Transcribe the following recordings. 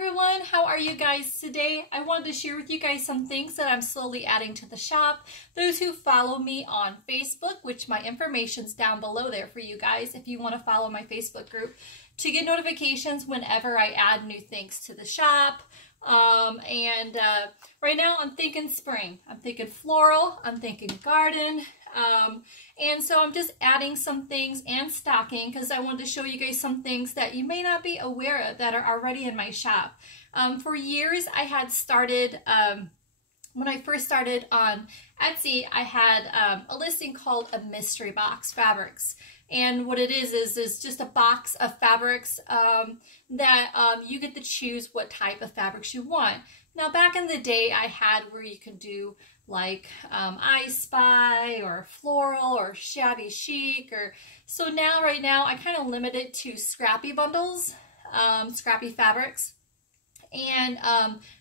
Everyone, how are you guys today? I wanted to share with you guys some things that I'm slowly adding to the shop. Those who follow me on Facebook, which my information's down below there for you guys if you want to follow my Facebook group to get notifications whenever I add new things to the shop. Right now I'm thinking spring, I'm thinking floral, I'm thinking garden, and so I'm just adding some things and stocking because I wanted to show you guys some things that you may not be aware of that are already in my shop. For years I had started, when I first started on Etsy, I had a listing called a mystery box fabrics. And what it is just a box of fabrics that you get to choose what type of fabrics you want. Now, back in the day, I had where you could do like I Spy or floral or shabby chic. So now, right now, I kind of limit it to scrappy bundles, scrappy fabrics, and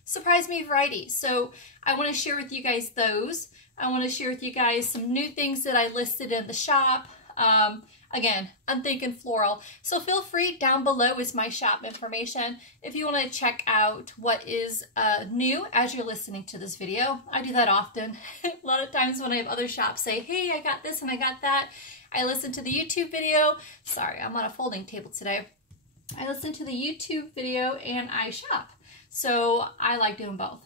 surprise me variety. So I want to share with you guys those. I want to share with you guys some new things that I listed in the shop. Again, I'm thinking floral. So feel free, down below is my shop information if you want to check out what is new as you're listening to this video. I do that often. A lot of times when I have other shops say, hey, I got this and I got that, I listen to the YouTube video. Sorry, I'm on a folding table today. I listen to the YouTube video and I shop. So I like doing both.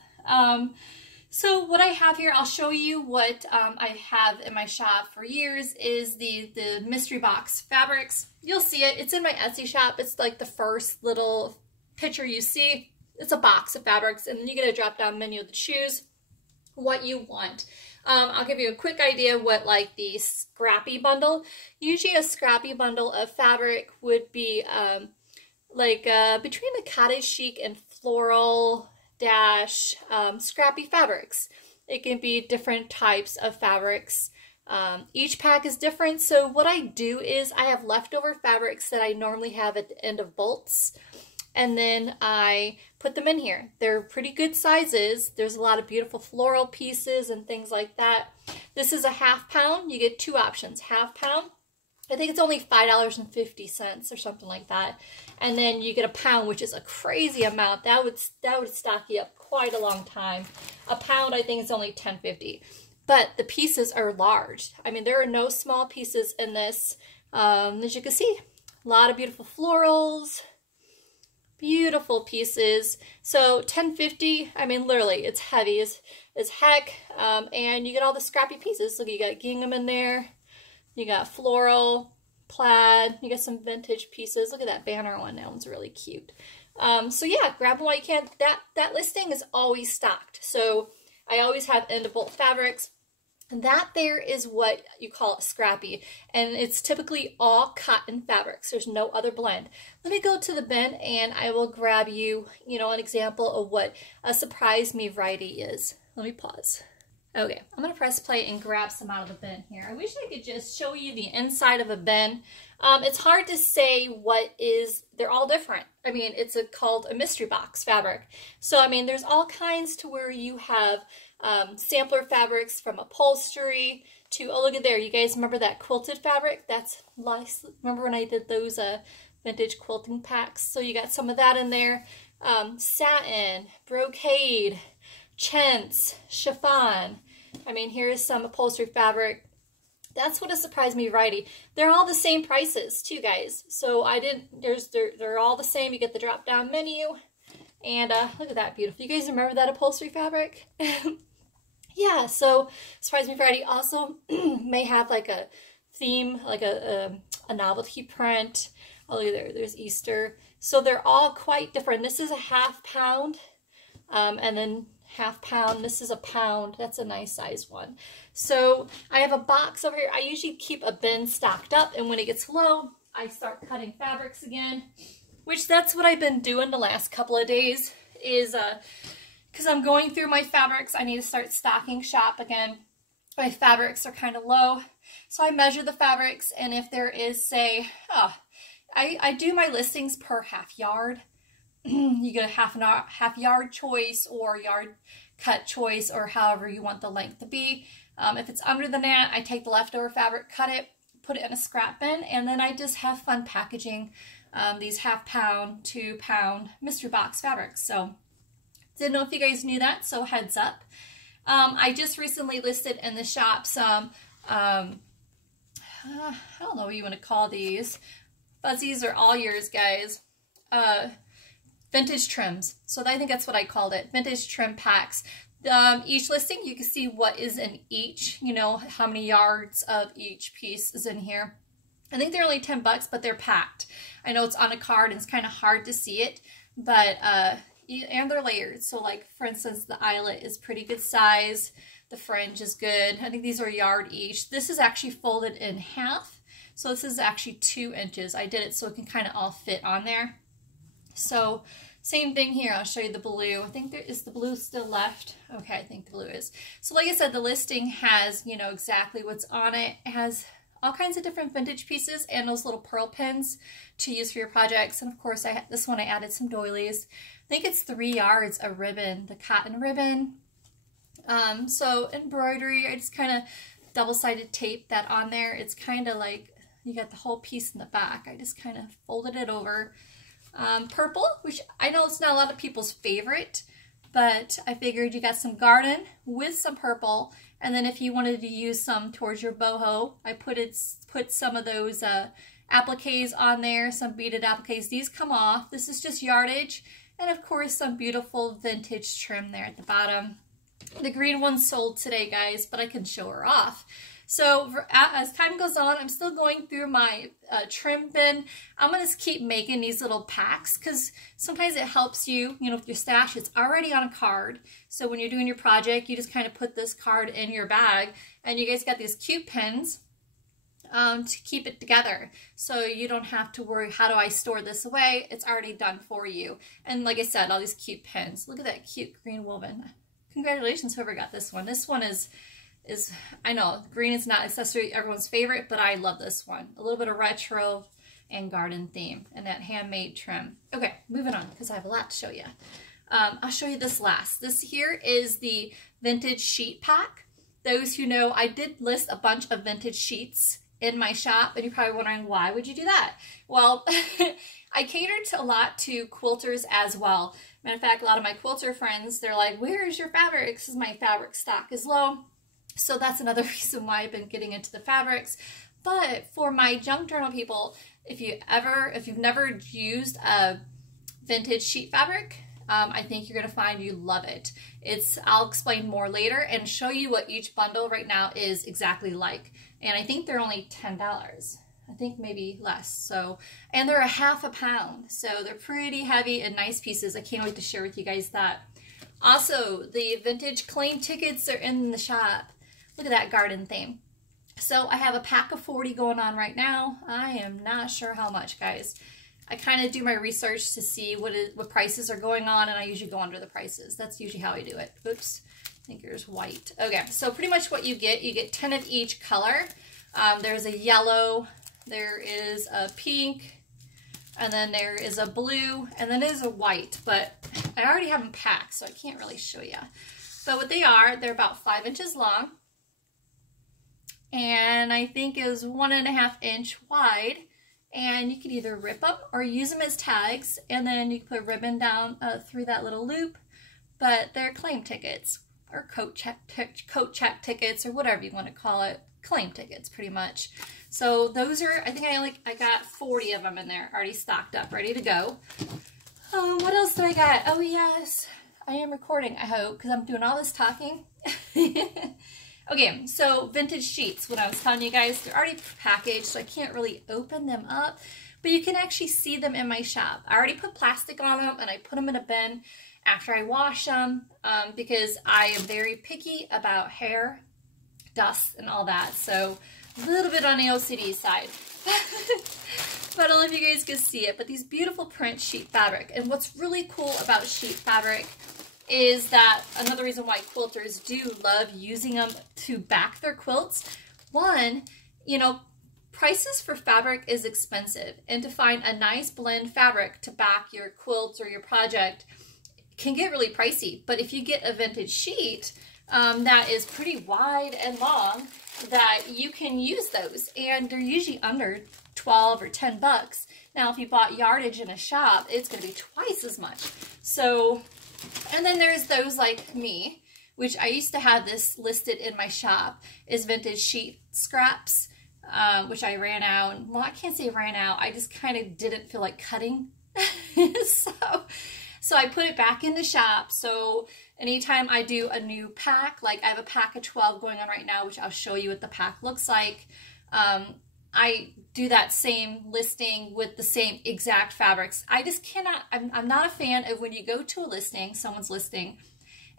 So what I have here, I'll show you what I have in my shop for years is the mystery box fabrics. You'll see it. It's in my Etsy shop. It's like the first little picture you see. It's a box of fabrics, and then you get a drop-down menu to choose what you want. I'll give you a quick idea what like the scrappy bundle. Usually a scrappy bundle of fabric would be between the cottage chic and floral dash scrappy fabrics. It can be different types of fabrics. Each pack is different, so what I do is I have leftover fabrics that I normally have at the end of bolts, and then I put them in here. They're pretty good sizes. There's a lot of beautiful floral pieces and things like that. This is a ½ pound. You get two options, ½ pound. I think it's only $5.50 or something like that. And then you get a pound, which is a crazy amount. That would stock you up quite a long time. A pound, I think, is only $10.50. But the pieces are large. I mean, there are no small pieces in this. As you can see, a lot of beautiful florals, beautiful pieces. So $10.50, I mean, literally, it's heavy as heck. And you get all the scrappy pieces. Look, you got gingham in there. You got floral, plaid, you got some vintage pieces. Look at that banner one, that one's really cute. So yeah, grab them while you can. That listing is always stocked. So I always have end of bolt fabrics. And that there is what you call scrappy. And it's typically all cotton fabrics. There's no other blend. Let me go to the bin and I will grab you, an example of what a surprise me variety is. Let me pause. Okay, I'm going to press play and grab some out of the bin here. I wish I could just show you the inside of a bin. It's hard to say what is, they're all different. I mean, it's called a mystery box fabric. So, I mean, there's all kinds to where you have sampler fabrics from upholstery to, oh, look at there. You guys remember that quilted fabric? That's nice. Remember when I did those vintage quilting packs? So you got some of that in there. Satin, brocade, chintz, chiffon. I mean, here's some upholstery fabric. That's what a surprise me variety. They're all the same prices too, guys. So they're all the same. You get the drop down menu. And look at that, beautiful. You guys remember that upholstery fabric? Yeah, so surprise me variety also may have like a theme, like a novelty print. Oh, look at there, there's Easter. So they're all quite different. This is a ½ pound. And then ½ pound. This is a pound. That's a nice size one. So I have a box over here. I usually keep a bin stocked up, and when it gets low, I start cutting fabrics again, which that's what I've been doing the last couple of days is because I'm going through my fabrics. I need to start stocking shop again. My fabrics are kind of low. So I measure the fabrics, and if there is, say, I do my listings per ½ yard. You get a half yard choice or yard cut choice or however you want the length to be. If it's under the net, I take the leftover fabric, cut it, put it in a scrap bin, and then I just have fun packaging these 1/2 pound, 2 pound mystery box fabrics. So didn't know if you guys knew that, so heads up. I just recently listed in the shop some, I don't know what you want to call these. Fuzzies are all yours, guys. Vintage trims. So I think that's what I called it. Vintage trim packs. Each listing, you can see what is in each, you know, how many yards of each piece is in here. I think they're only 10 bucks, but they're packed. I know it's on a card and it's kind of hard to see it, but, and they're layered. So like, for instance, the eyelet is pretty good size. The fringe is good. I think these are a yard each. This is actually folded in half. So this is actually 2 inches. I did it so it can kind of all fit on there. So same thing here. I'll show you the blue. I think is the blue still left? Okay, I think the blue is. So like I said, the listing has, you know, exactly what's on it. It has all kinds of different vintage pieces and those little pearl pins to use for your projects. And of course, this one I added some doilies. I think it's 3 yards of ribbon, the cotton ribbon. So embroidery, I just kind of double-sided tape that on there. It's kind of like you got the whole piece in the back. I just kind of folded it over. Purple, which I know it's not a lot of people's favorite, but I figured you got some garden with some purple, and then if you wanted to use some towards your boho, I put some of those appliques on there, some beaded appliques. These come off. This is just yardage, and of course some beautiful vintage trim there at the bottom. The green one sold today, guys, but I can show her off. So as time goes on, I'm still going through my trim bin. I'm going to keep making these little packs because sometimes it helps you, you know, with your stash. It's already on a card. So when you're doing your project, you just kind of put this card in your bag, and you guys got these cute pins to keep it together. So you don't have to worry, how do I store this away? It's already done for you. And like I said, all these cute pins. Look at that cute green woven. Congratulations, whoever got this one. This one is I know green is not necessarily everyone's favorite, but I love this one. A little bit of retro and garden theme and that handmade trim. Okay, moving on because I have a lot to show you. I'll show you this last. This here is the vintage sheet pack. Those who know, I did list a bunch of vintage sheets in my shop, and you're probably wondering, why would you do that? Well, I catered to a lot to quilters as well. Matter of fact, a lot of my quilter friends, they're like, where is your fabrics? My fabric stock is low. So that's another reason why I've been getting into the fabrics. But for my junk journal people, if you've never used a vintage sheet fabric, I think you're gonna find you love it. I'll explain more later and show you what each bundle right now is exactly like. And I think they're only $10. I think maybe less. So, and they're a 1/2 pound. So they're pretty heavy and nice pieces. I can't wait to share with you guys that. Also, the vintage claim tickets are in the shop. Look at that garden theme. So I have a pack of 40 going on right now. I am not sure how much, guys. I kind of do my research to see what prices are going on, and I usually go under the prices. That's usually how I do it. Oops, I think here's white. Okay, so pretty much what you get 10 of each color. There's a yellow, there is a pink, and then there is a blue, and then there's a white, but I already have them packed, so I can't really show you. But what they are, they're about 5 inches long, and I think is 1.5 inch wide. And you can either rip them or use them as tags, and then you can put ribbon down through that little loop. But they're claim tickets or coat check tickets or whatever you want to call it. Claim tickets, pretty much. So those are, I think I got 40 of them in there already stocked up, ready to go. What else do I got? Oh yes, I am recording, I hope, because I'm doing all this talking. Okay, so vintage sheets, when I was telling you guys, they're already packaged, so I can't really open them up, but you can actually see them in my shop. I already put plastic on them, and I put them in a bin after I wash them, because I am very picky about hair, dust, and all that, so a little bit on the OCD side. But I don't know if you guys can see it, but these beautiful print sheet fabric, and what's really cool about sheet fabric is that another reason why quilters do love using them to back their quilts. One, you know, prices for fabric is expensive, and to find a nice blend fabric to back your quilt or your project can get really pricey. But if you get a vintage sheet that is pretty wide and long, that you can use those, and they're usually under 12 or 10 bucks. Now, if you bought yardage in a shop, it's going to be twice as much. So, and then there's those like me, which I used to have this listed in my shop, is vintage sheet scraps, which I ran out. Well, I can't say ran out. I just kind of didn't feel like cutting. So I put it back in the shop. So anytime I do a new pack, like I have a pack of 12 going on right now, which I'll show you what the pack looks like. I do that same listing with the same exact fabrics. I just cannot, I'm not a fan of when you go to a listing, someone's listing,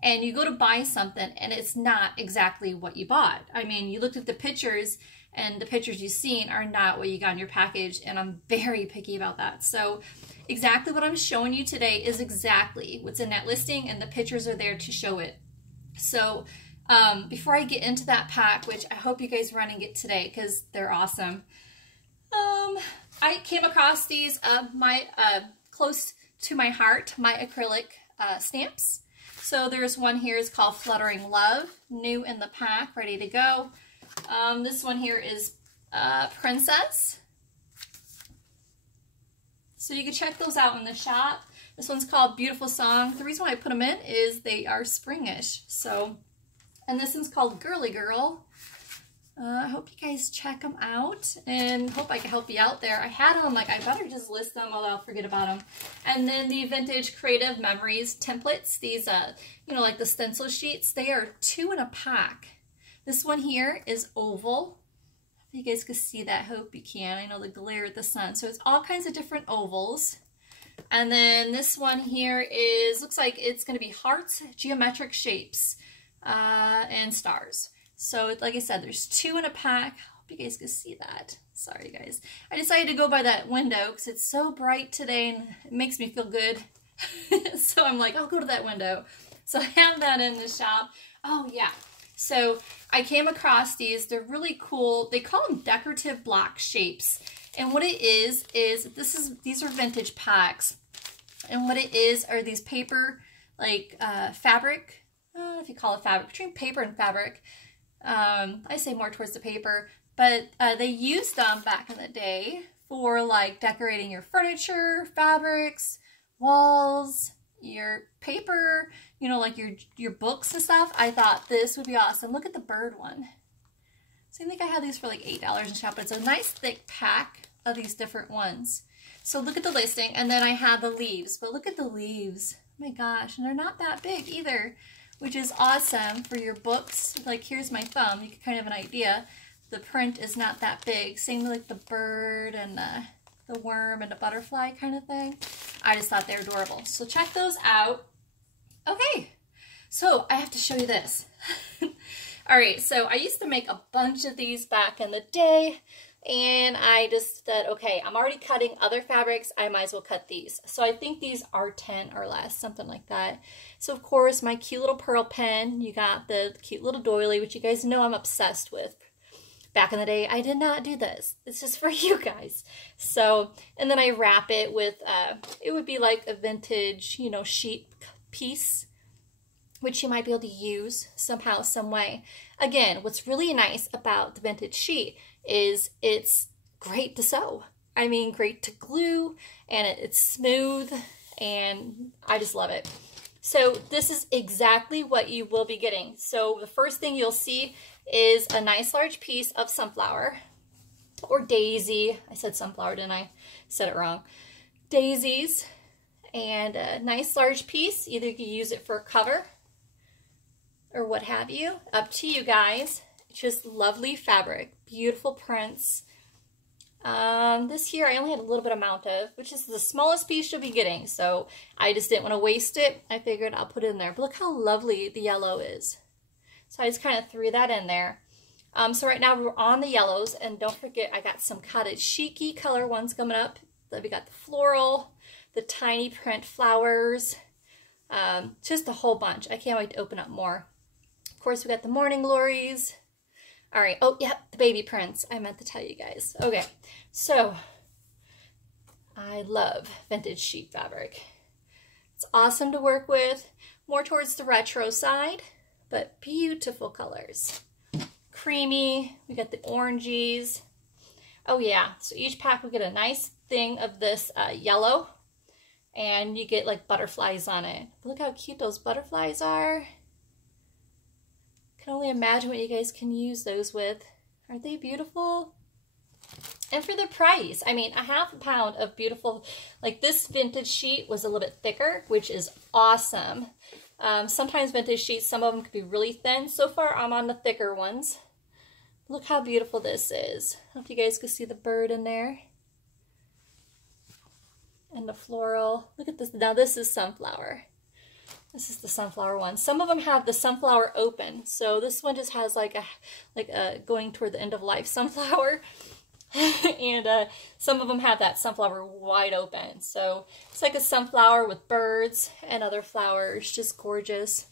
and you go to buy something and it's not exactly what you bought. I mean, you looked at the pictures and the pictures you've seen are not what you got in your package, and I'm very picky about that. So exactly what I'm showing you today is exactly what's in that listing, and the pictures are there to show it. So before I get into that pack, which I hope you guys run and get today because they're awesome, I came across these, close to my heart, my acrylic stamps. So there's one here is called Fluttering Love, new in the pack, ready to go. This one here is Princess. So you can check those out in the shop. This one's called Beautiful Song. The reason why I put them in is they are springish. So, and this one's called Girly Girl. I hope you guys check them out and hope I can help you out there. I had them, like, I better just list them, although I'll forget about them. And then the Vintage Creative Memories templates, these, you know, like the stencil sheets, they are 2 in a pack. This one here is oval. If you guys can see that, hope you can. I know the glare of the sun. So it's all kinds of different ovals. And then this one here is, looks like it's going to be hearts, geometric shapes, and stars. So like I said, there's 2 in a pack. Hope you guys can see that. Sorry guys. I decided to go by that window because it's so bright today and it makes me feel good. So I'm like, I'll go to that window. So I have that in the shop. Oh yeah. So I came across these. They're really cool. They call them decorative block shapes. And what it is these are vintage packs. And what it is are these paper, like fabric, I don't know if you call it fabric, between paper and fabric. I say more towards the paper, but they used them back in the day for like decorating your furniture, fabrics, walls, your paper, you know, like your books and stuff. I thought this would be awesome. Look at the bird one. So I think I had these for like $8 in shop, but it's a nice thick pack of these different ones. So look at the listing, and then I had the leaves, but look at the leaves. Oh my gosh, and they're not that big either, which is awesome for your books. Like here's my thumb, you can kind of have an idea. The print is not that big. Same with like the bird and the worm and the butterfly kind of thing. I just thought they were adorable. So check those out. Okay, so I have to show you this. All right, so I used to make a bunch of these back in the day, and I just said, okay, I'm already cutting other fabrics, I might as well cut these. So I think these are 10 or less, something like that. So of course, my cute little pearl pen, you got the cute little doily, which you guys know I'm obsessed with. Back in the day, I did not do this. It's just for you guys. So, and then I wrap it with, it would be like a vintage, you know, sheet piece, which you might be able to use somehow, some way. Again, what's really nice about the vintage sheet is it's great to sew. I mean, great to glue, and it's smooth, and I just love it. So this is exactly what you will be getting. So the first thing you'll see is a nice large piece of sunflower or daisy. I said sunflower, didn't I? Said it wrong. Daisies, and a nice large piece. Either you can use it for a cover or what have you. Up to you guys. It's just lovely fabric, beautiful prints. This here I only had a little bit amount of, which is the smallest piece you'll be getting. So I just didn't want to waste it. I figured I'll put it in there. But look how lovely the yellow is. So I just kind of threw that in there. So right now we're on the yellows, and don't forget I got some cottage chic-y color ones coming up. Then we got the floral, the tiny print flowers, just a whole bunch. I can't wait to open up more. Of course, we got the morning glories. All right. Oh, yeah, the baby prints. I meant to tell you guys. Okay, so I love vintage sheet fabric. It's awesome to work with. More towards the retro side, but beautiful colors. Creamy. We got the oranges. Oh, yeah. So each pack will get a nice thing of this yellow, and you get like butterflies on it. But look how cute those butterflies are. I can only imagine what you guys can use those with. Aren't they beautiful? And for the price, I mean, a ½ pound of beautiful, like this vintage sheet was a little bit thicker, which is awesome. Sometimes vintage sheets, some of them could be really thin. So far, I'm on the thicker ones. Look how beautiful this is. I hope you guys can see the bird in there. And the floral. Look at this. Now this is sunflower. This is the sunflower one. Some of them have the sunflower open. So this one just has like a going toward the end of life sunflower. And some of them have that sunflower wide open. So it's like a sunflower with birds and other flowers. Just gorgeous.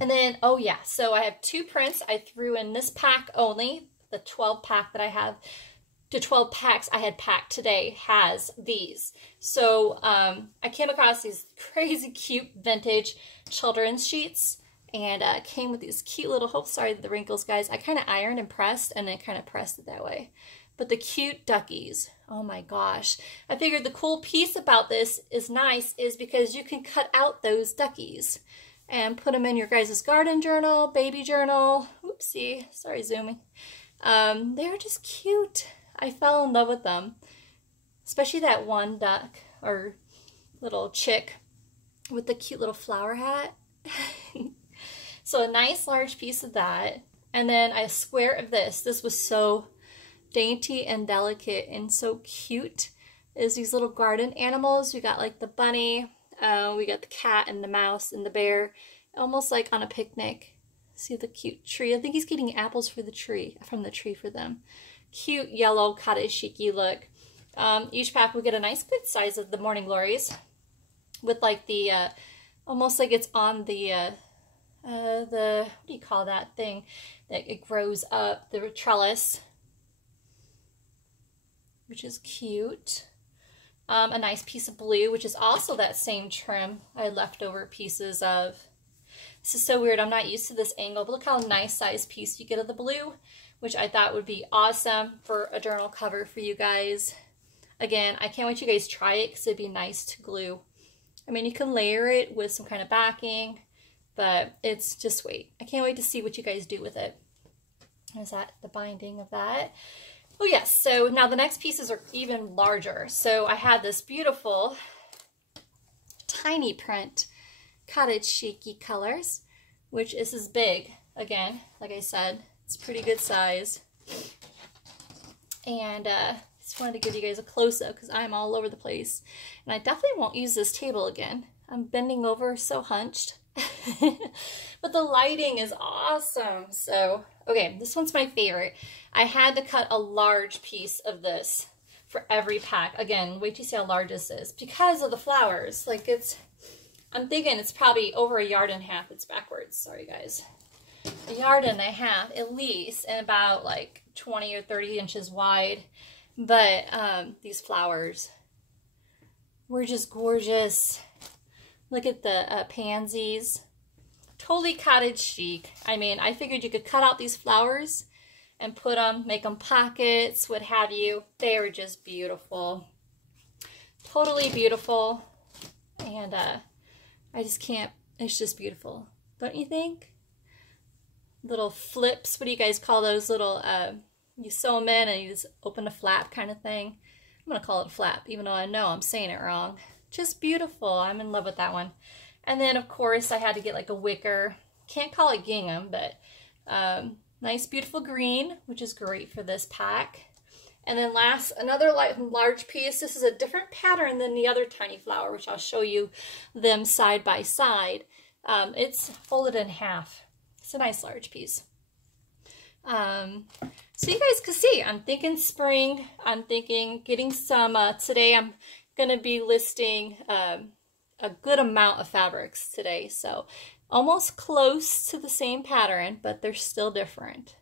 And then, oh yeah, so I have 2 prints. I threw in this pack only. The 12 pack that I have. The 12 packs I had packed today has these. So I came across these crazy cute vintage children's sheets. And came with these cute little, oh, sorry, the wrinkles, guys. I kind of ironed and pressed, and then kind of pressed it that way. But the cute duckies, oh my gosh. I figured the cool piece about this is nice is because you can cut out those duckies and put them in your guys' garden journal, baby journal. Oopsie, sorry, zooming. They were just cute. I fell in love with them, especially that one duck or little chick with the cute little flower hat. So a nice large piece of that, and then a square of this. This was so dainty and delicate and so cute. Is these little garden animals. We got like the bunny, we got the cat and the mouse and the bear, almost like on a picnic. See the cute tree. I think he's getting apples for the tree, from the tree for them. Cute yellow cottage chic-y look. Each pack will get a nice good size of the morning glories with like the almost like it's on the what do you call that thing that it grows up, the trellis, which is cute. A nice piece of blue, which is also that same trim I had leftover pieces of. This is so weird, I'm not used to this angle, but look how nice size piece you get of the blue, which I thought would be awesome for a journal cover for you guys. Again, I can't wait you guys try it because it'd be nice to glue. I mean, you can layer it with some kind of backing, but it's just wait. I can't wait to see what you guys do with it. Is that the binding of that? Oh yes, so now the next pieces are even larger. So I had this beautiful tiny print cottage chic-y colors, which is as big. Again, like I said, it's pretty good size. And just wanted to give you guys a close-up because I'm all over the place. And I definitely won't use this table again. I'm bending over so hunched. But the lighting is awesome. So, okay, this one's my favorite. I had to cut a large piece of this for every pack. Again, wait till you see how large this is. Because of the flowers. Like it's, I'm thinking it's probably over 1.5 yards. It's backwards. Sorry, guys. 1.5 yards at least, and about like 20 or 30 inches wide. But these flowers were just gorgeous. Look at the pansies. Totally cottage chic. I mean, I figured you could cut out these flowers and put them, make them pockets, what have you. They were just beautiful. Totally beautiful. And I just can't, it's just beautiful. Don't you think? Little flips, what do you guys call those little, you sew them in and you just open a flap kind of thing. I'm going to call it a flap, even though I know I'm saying it wrong. Just beautiful. I'm in love with that one. And then, of course, I had to get like a wicker. Can't call it gingham, but nice, beautiful green, which is great for this pack. And then last, another large piece. This is a different pattern than the other tiny flower, which I'll show you them side by side. It's folded in half. It's a nice large piece. So you guys can see, I'm thinking spring. I'm thinking getting some, today I'm going to be listing a good amount of fabrics today. So almost close to the same pattern, but they're still different.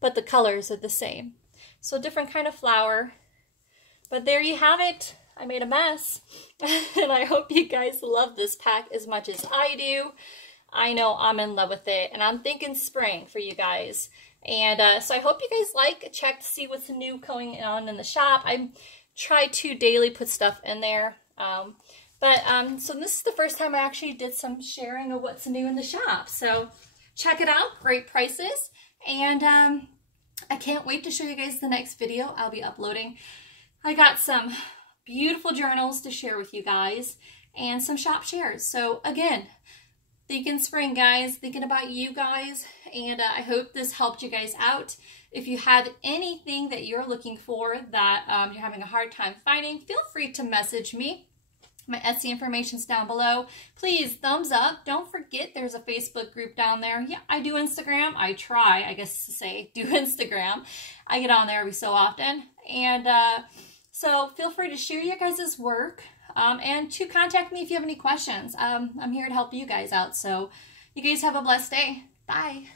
But the colors are the same. So different kind of flower. But there you have it. I made a mess. And I hope you guys love this pack as much as I do. I know I'm in love with it. And I'm thinking spring for you guys. And so I hope you guys check to see what's new going on in the shop. I'm try to daily put stuff in there. So this is the first time I actually did some sharing of what's new in the shop. So check it out, great prices. And I can't wait to show you guys the next video I'll be uploading. I got some beautiful journals to share with you guys and some shop shares. So again, thinking spring, guys, thinking about you guys, and I hope this helped you guys out. If you have anything that you're looking for that you're having a hard time finding, feel free to message me. My Etsy information's down below. Please, thumbs up. Don't forget there's a Facebook group down there. Yeah, I do Instagram. I try, I guess to say, do Instagram. I get on there every so often. And so feel free to share your guys' work and to contact me if you have any questions. I'm here to help you guys out. So you guys have a blessed day. Bye.